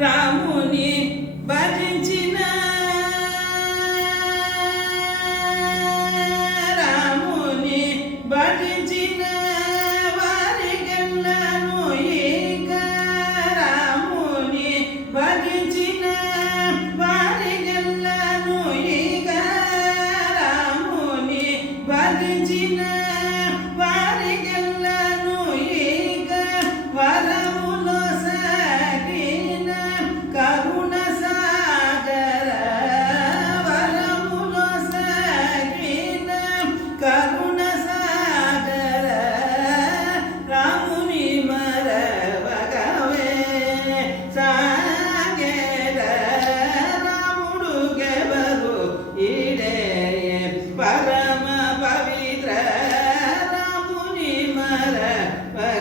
రాముని భజించిన రాముని భజించిన వారికెల్లను ఇక రాముని భజించిన వారికెల్లను ఇక రాముని భజించిన వారికెల్లను ఇక వరములో సాగిన కరుణ సాగర వరములో సాగిన కరుణ సాగర రాముని మరవగవే సాగర రాముడు గెవరు ఇడే పరమ పవిత్ర రాముని మరవగవే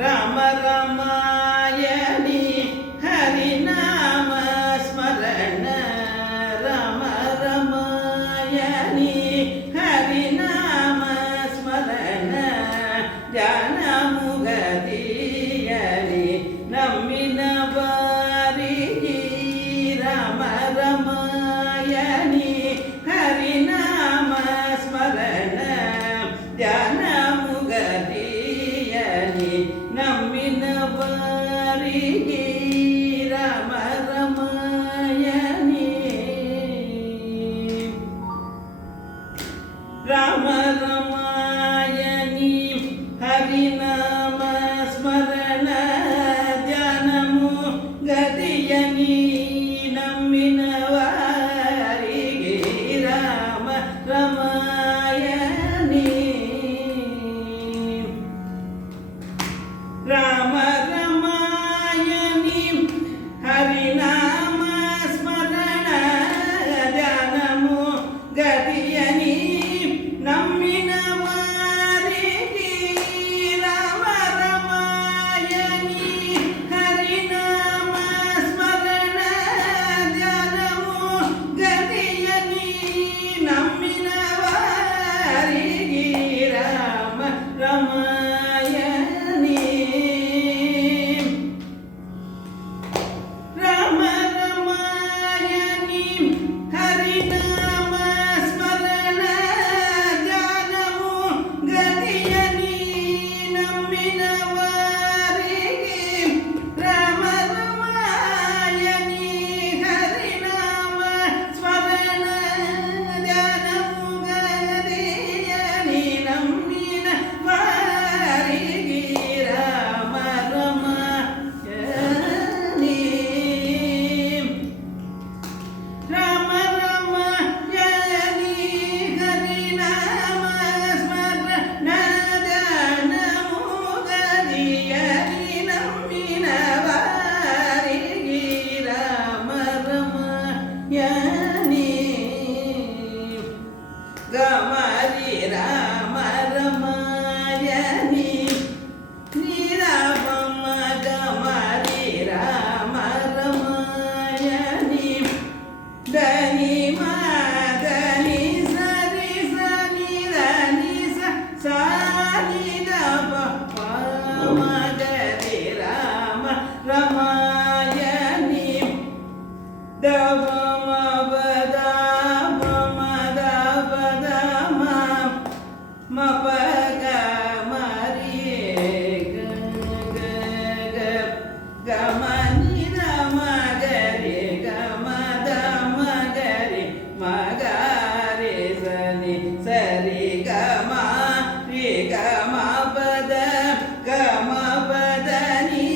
రామ రమాయణి హరినామ స్మరణ రామ రమాయణి హరినామ స్మరణ ధ్యానముగదీయని నమ్మిన వారికి రామ రమాయణి హరినామ స్మరణ ధ్యానముగదీయని నమ్మిన వారికి రామ రమాయణి రామ రమాయణి హరినామ స్మరణ ధ్యానము గదియని నమ్మిన వారికి రామ రమాయణి రామ రమాయణి హరినామ స్మరణ ధ్యానము గదియని నమ్మిన వారికి రామ రమాయణి హరినామ స్మరణ ధ్యానము గదియని నమ్మిన వారికి రామ రమాయణి రామ రమాయణి హరినామ స్మరణ ధ్యానము గదియని నమ్మిన వారికి రామ రమాయణి హరినామ స్మరణ ధ్యానము గదియని నమ్మిన వారికి రామ రమాయణి రామ రమాయణి హరినామ స్మరణ ధ్యానము గదియని నమ్మిన వారికి రామ రమాయణి గమరి రామ రమాయణి నిరామమ గమరి రామ రమాయణి దని మదని సరి సని దని సని దప మగరి రామ రమాయణి దవ మద మద పద మపగ మరి గమని మగరి గమద మగరి మగరి సని సరి గమ రి గమ పద గమ పదని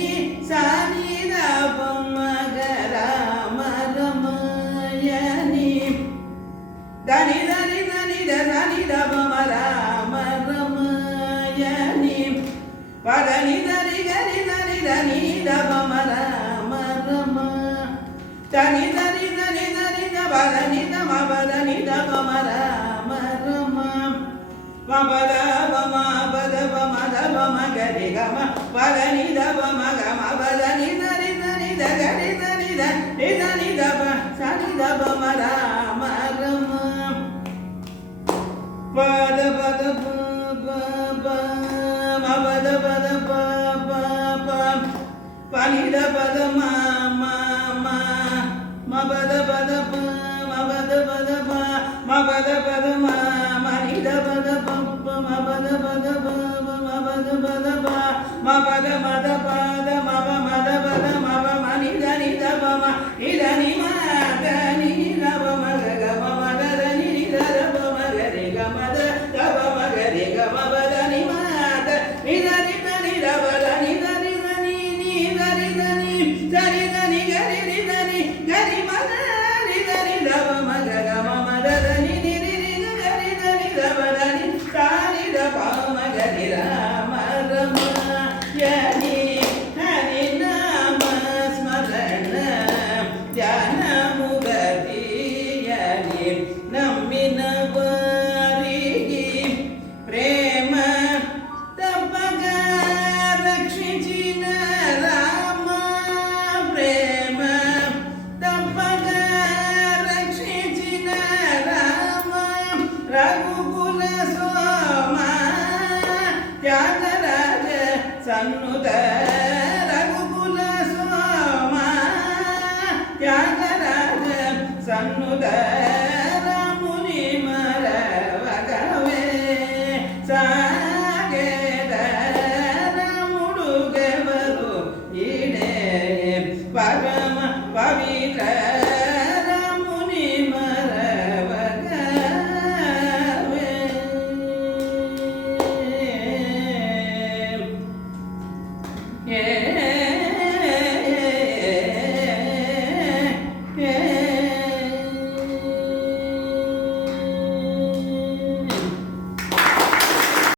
సని దప మగ రామ రమాయణి దని దని దని దని దప రామ రమాయణి పదని దని గరి దని దని దప రామ రమ தனி தனி தனி தனி தபதனி தமபதனி தபமராம ரம மபத பமபத பமத பமகரி கம பதனி தபமக மபதனி தனி தனி தகரி தனி தனி தனி தப சனி தபமராம ரம பத பத ப மபத பத ப பனித பத மபத பத ப மபத பத ப மபத பத மனித பத ப மபத பத ப மபத பத ப மபத மத பத மப மத பத மப மனித நித பம இதனி மத நித பம கம மத நித பம கரி கமத தப மகரி கம பத நிமத நித நித நித பத நித நித நித நித சரி தனி கரி நித நி கரி மத நித நித பம கம மத நி நி நி கரி நி தப நி சாரி த பம கரி ராம ரம யனி ஹரி நாம ஸ்மரண ಧ್ಯಾನ ಮುಗತಿ ಯನಿ ನಮ್ಮಿನ ವಾರಿಗೆ ಪ್ರೇಮ ತಪಗ ರಕ್ಷಿಸಿನ ರಾಮ ಪ್ರೇಮ ತಪಗ ರಕ್ಷಿಸಿನ ರಾಮ ರಘುಕುಲ ಸೋಮ ತ್ಯಾಗರಾಜ ಸನ್ನುತ ರಘುಕುಲ ಸೋಮ ತ್ಯಾಗರಾಜ ಸನ್ನುತ ರಾಮುನಿ ಮರವಗವೇ ಸಾಗೆದ ರಾಮುಡುಗೆವರು ಇಡೆ ಪರಮ ಪವಿತ್ರ ರಾಮುನಿ ಮರವಗವೇ